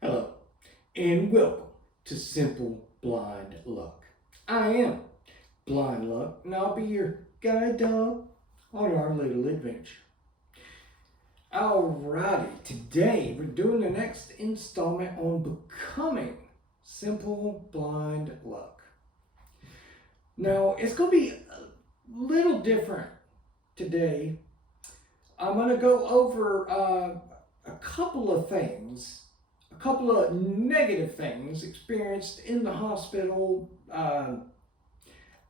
Hello, and welcome to Simple Blind Luck. I am Blind Luck, and I'll be your guide dog on our little adventure. Alrighty, today we're doing the next installment on becoming Simple Blind Luck. Now, it's going to be a little different today. I'm going to go over a couple of things, a couple of negative things experienced in the hospital, and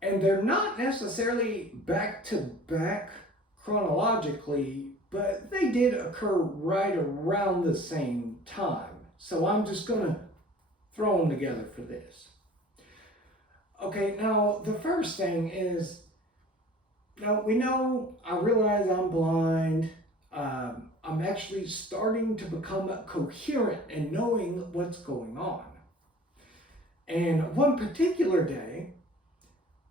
they're not necessarily back to back chronologically, but they did occur right around the same time. So I'm just going to throw them together for this. Okay, now the first thing is, now we know, I realize I'm blind. I'm actually starting to become coherent and knowing what's going on. And one particular day,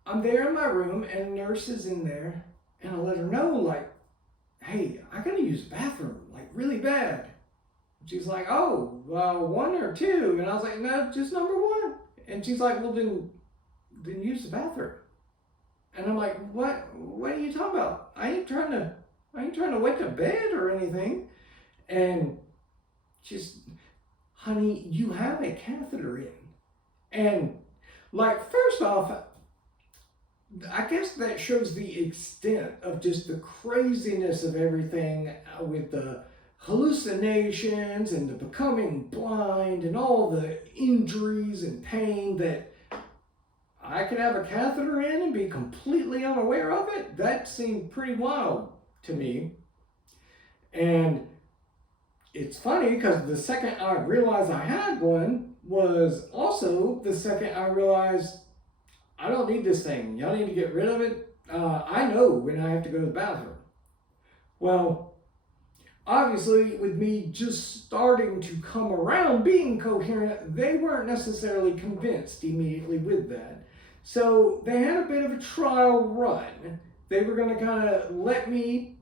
I'm there in my room and a nurse is in there, and I let her know, like, hey, I gotta use the bathroom, like, really bad. She's like, oh, one or two. And I was like, no, just number one. And she's like, well, then use the bathroom. And I'm like, what are you talking about? I ain't trying to wet the bed or anything. And she's, honey, you have a catheter in. And like, first off, I guess that shows the extent of just the craziness of everything with the hallucinations and the becoming blind and all the injuries and pain that I could have a catheter in and be completely unaware of it. That seemed pretty wild to me. And it's funny because the second I realized I had one was also the second I realized I don't need this thing. Y'all need to get rid of it. I know when I have to go to the bathroom. Well, obviously, with me just starting to come around being coherent, they weren't necessarily convinced immediately with that. So they had a bit of a trial run. They were going to kind of let me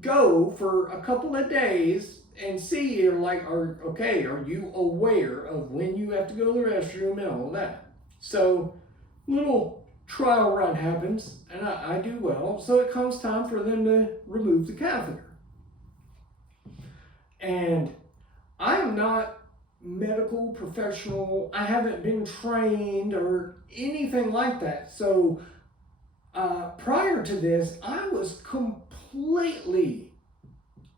go for a couple of days and see, are you aware of when you have to go to the restroom and all that? So little trial run happens, and I do well. So it comes time for them to remove the catheter. And I'm not medical professional. I haven't been trained or anything like that. So prior to this, I was completely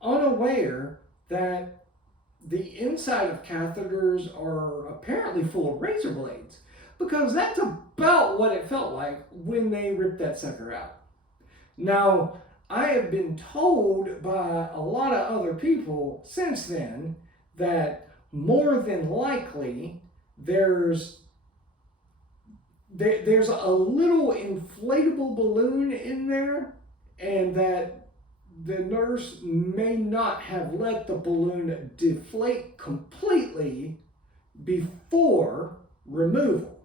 unaware that the inside of catheters are apparently full of razor blades, because that's about what it felt like when they ripped that sucker out. Now, I have been told by a lot of other people since then that more than likely there's a little inflatable balloon in there, and that the nurse may not have let the balloon deflate completely before removal.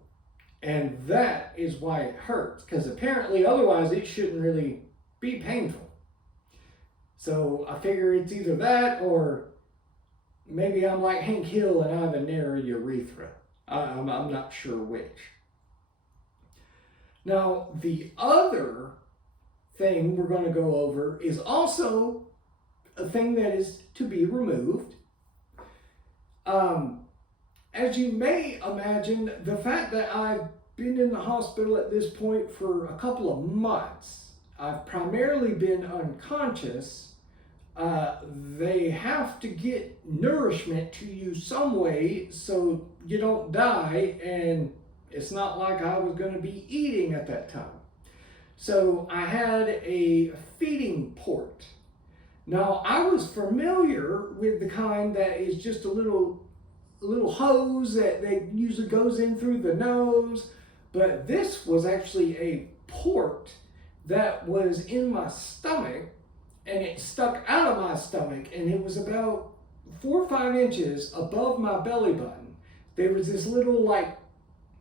And that is why it hurts, because apparently otherwise it shouldn't really be painful. So I figure it's either that, or maybe I'm like Hank Hill and I have a narrow urethra. I'm not sure which. Now, the other thing we're going to go over is also a thing that is to be removed. As you may imagine, the fact that I've been in the hospital at this point for a couple of months, I've primarily been unconscious. They have to get nourishment to you some way so you don't die, and it's not like I was going to be eating at that time. So I had a feeding port. Now, I was familiar with the kind that is just a little hose that usually goes in through the nose, but this was actually a port that was in my stomach, and it stuck out of my stomach, and it was about 4 or 5 inches above my belly button. There was this little, like,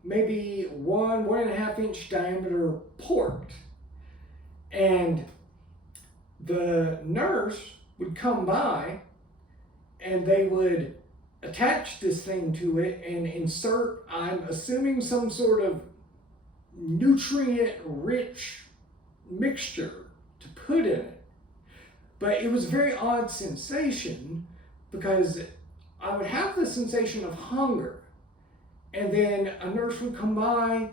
maybe 1.5 inch diameter port. And the nurse would come by and they would attach this thing to it and insert, I'm assuming, some sort of nutrient rich mixture to put in it. But it was a very odd sensation because I would have the sensation of hunger, and then a nurse would come by,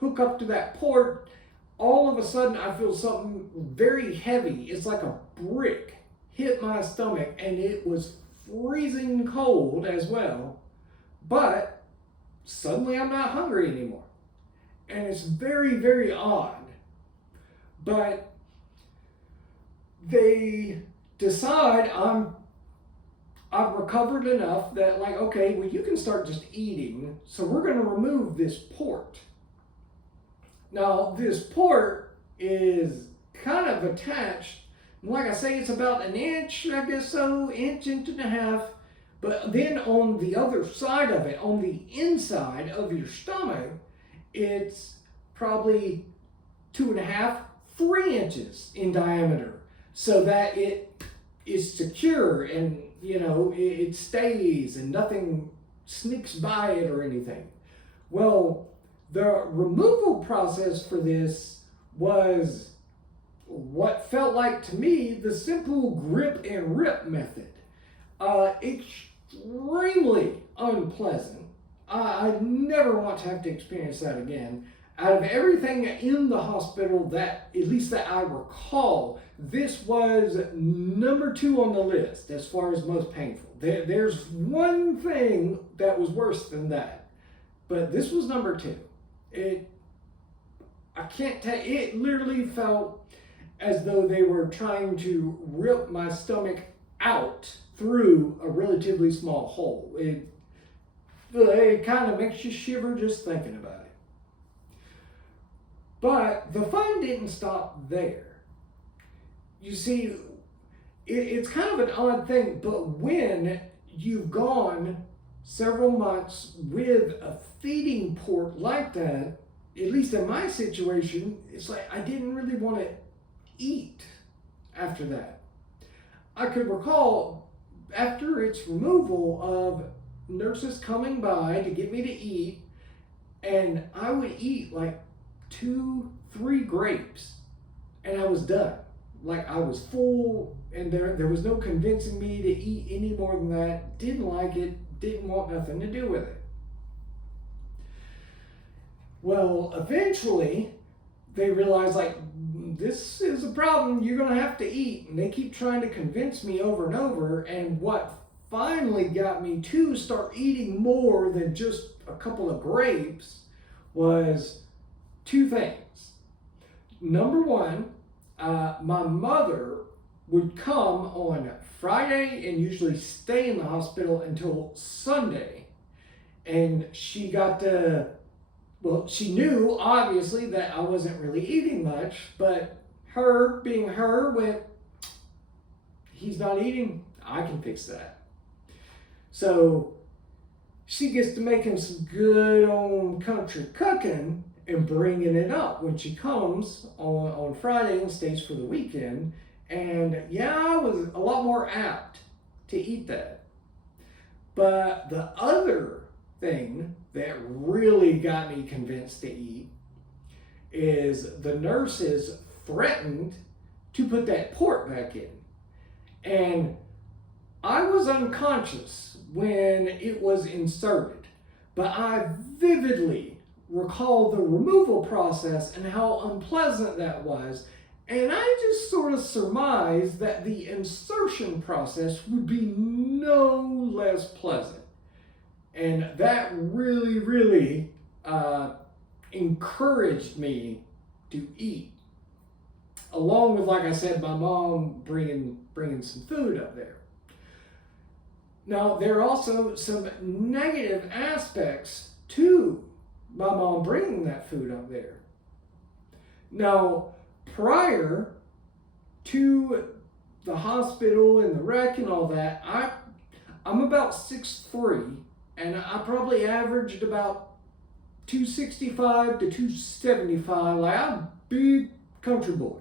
hook up to that port. All of a sudden, I feel something very heavy. It's like a brick hit my stomach, and it was freezing cold as well. But suddenly, I'm not hungry anymore. And it's very, very odd. But they decide I've recovered enough that, like, okay, well, you can start just eating, so we're going to remove this port. Now, this port is kind of attached, like I say, it's about an inch, I guess so, inch and a half. But then on the other side of it, on the inside of your stomach, it's probably 2.5, 3 inches in diameter, so that it is secure and, you know, it stays and nothing sneaks by it or anything. Well, the removal process for this was what felt like to me the simple grip and rip method. Extremely unpleasant. I never want to have to experience that again. Out of everything in the hospital, that, at least that I recall, this was number 2 on the list as far as most painful. There's one thing that was worse than that, but this was number 2. I can't tell, it literally felt as though they were trying to rip my stomach out through a relatively small hole. It kind of makes you shiver just thinking about it. But the fun didn't stop there. You see, it's kind of an odd thing, but when you've gone several months with a feeding port like that, at least in my situation, it's like I didn't really want to eat after that. I could recall after its removal of nurses coming by to get me to eat, and I would eat like 2-3 grapes and I was done. Like, I was full, and there was no convincing me to eat any more than that. Didn't like it, didn't want nothing to do with it. Well, eventually they realized, like, this is a problem, you're gonna have to eat. And they keep trying to convince me over and over, and what finally got me to start eating more than just a couple of grapes was 2 things. Number 1, my mother would come on Friday and usually stay in the hospital until Sunday. And she got to, well, she knew obviously that I wasn't really eating much, but her being her went, he's not eating, I can fix that. So she gets to making some good old country cooking and bringing it up when she comes on Friday and stays for the weekend. And yeah, I was a lot more apt to eat that. But the other thing that really got me convinced to eat is the nurses threatened to put that port back in. And I was unconscious when it was inserted, but I vividly recall the removal process and how unpleasant that was. And I just sort of surmised that the insertion process would be no less pleasant. And that really, really encouraged me to eat. Along with, like I said, my mom bringing some food up there. Now, there are also some negative aspects to my mom bringing that food up there. Now, prior to the hospital and the wreck and all that, I'm about 6'3", and I probably averaged about 265 to 275. Like, I'm a big country boy.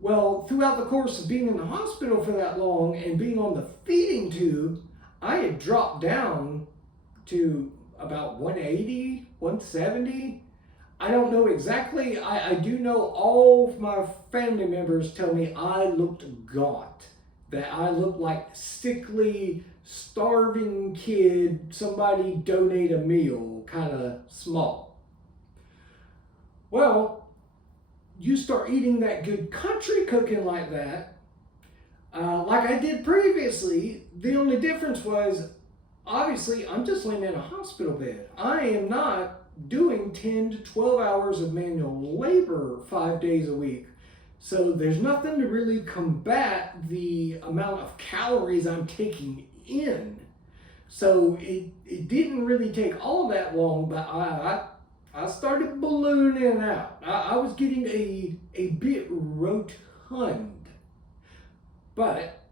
Well, throughout the course of being in the hospital for that long and being on the feeding tube, I had dropped down to about 180, 170. I don't know exactly. I do know all of my family members tell me I looked gaunt, that I looked like sickly, starving kid, somebody donate a meal, kind of small. Well, you start eating that good country cooking like that, like I did previously, the only difference was obviously I'm just laying in a hospital bed. I am not doing 10 to 12 hours of manual labor 5 days a week. So there's nothing to really combat the amount of calories I'm taking in. So it didn't really take all that long, but I started ballooning out. I was getting a bit rotund. But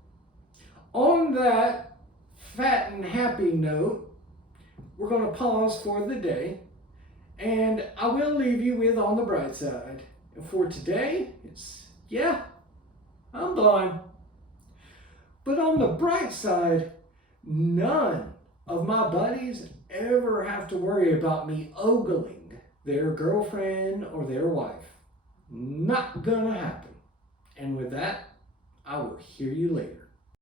on that fat and happy note, we're going to pause for the day. And I will leave you with on the bright side. And for today, yeah, I'm blind. But on the bright side, none of my buddies ever have to worry about me ogling their girlfriend or their wife. Not gonna happen. And with that, I will hear you later.